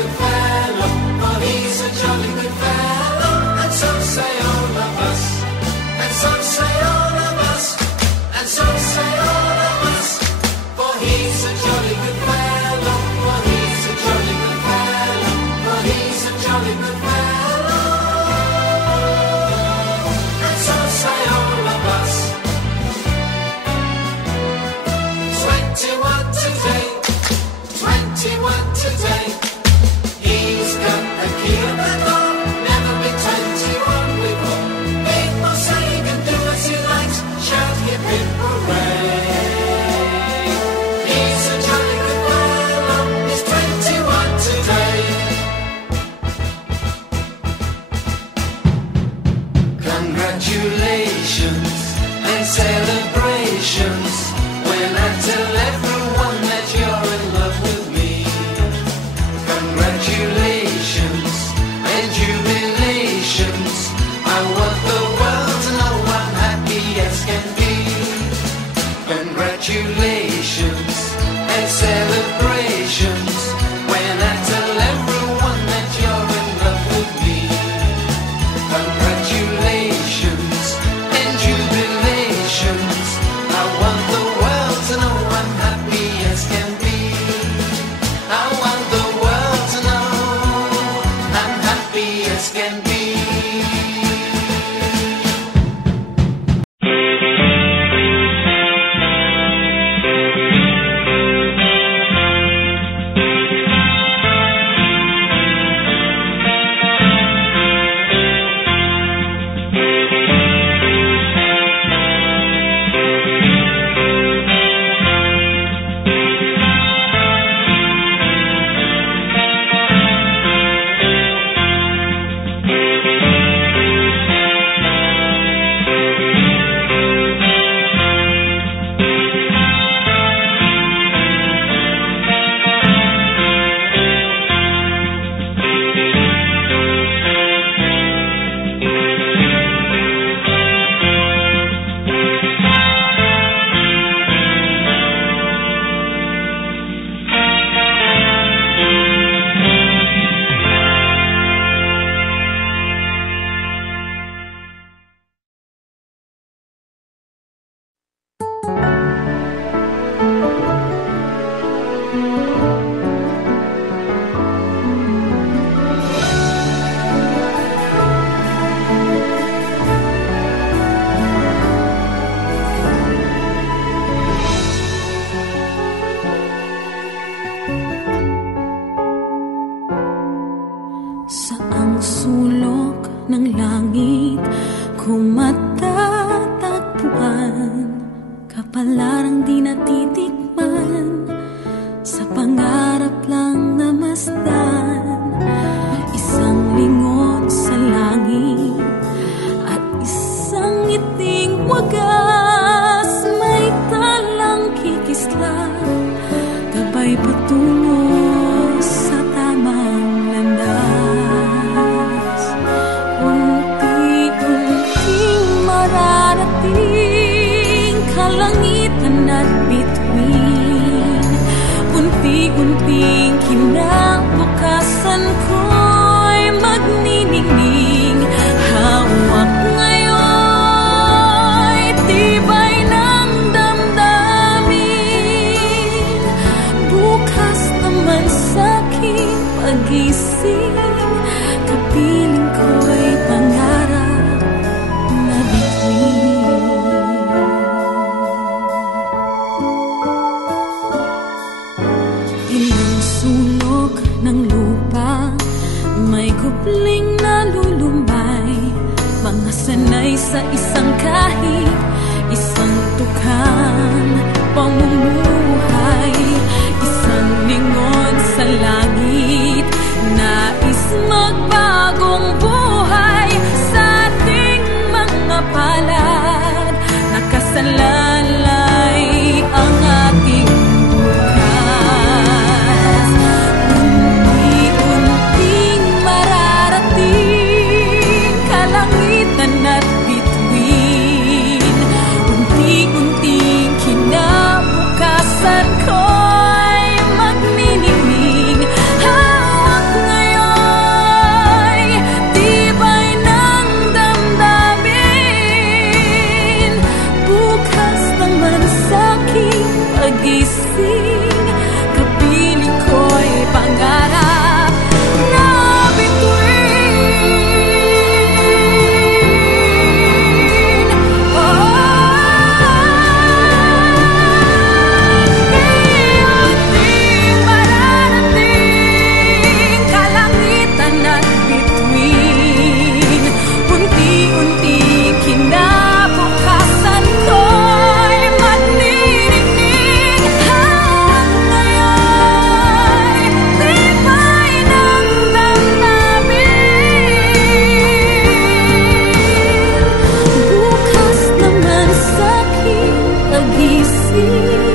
good fellow, for he's a jolly good fellow, and so say all of us, and so say all of us, and so say all of us, for he's a jolly good fellow, for he's a jolly good fellow, for he's a jolly good fellow, and so say all of us. 21 today, 21 today, he's got the key of the door, never been 21 before. People say he can do as he likes, shout hip hip hooray. He's a jolly good fellow, he's 21 today. Congratulations and celebrations when I tell everyone that you're in love with me. Congratulations and jubilations, I want the world to know I'm happy as can be. Congratulations and celebrations when I tell everyone that you're in love with me. Congratulations and jubilations, I want the world to know I'm happy as can be. I want the world to know I'm happy as can be. Saang sulok ng langit ko matatagpuan, kapalarang di natitikman, sa pangarap lang namasdan. Isang lingon sa langit at isang ngiting wagas, may talang kikisla, gabay patungo sa tamang landas. Mararating kalangitan at bituin, unti-unting kinabukasan ko'y magniningning. Hawak ngayon tibay ng damdamin, bukas naman sa'king pag-ising, kapiling ko'y pangarap. Ilang sulok ng lupa, may kupling nalulumbay, mga sanay sa isang kahig, isang tukan, pamumuhay, isang lingon sa langit, nais magbagong buhay sa ating mga palad, nakasalalay ang ating bukas. Unti-unting mararating kalangitan at bituin, unti-unting kinabukasan ko'y magniningning. isip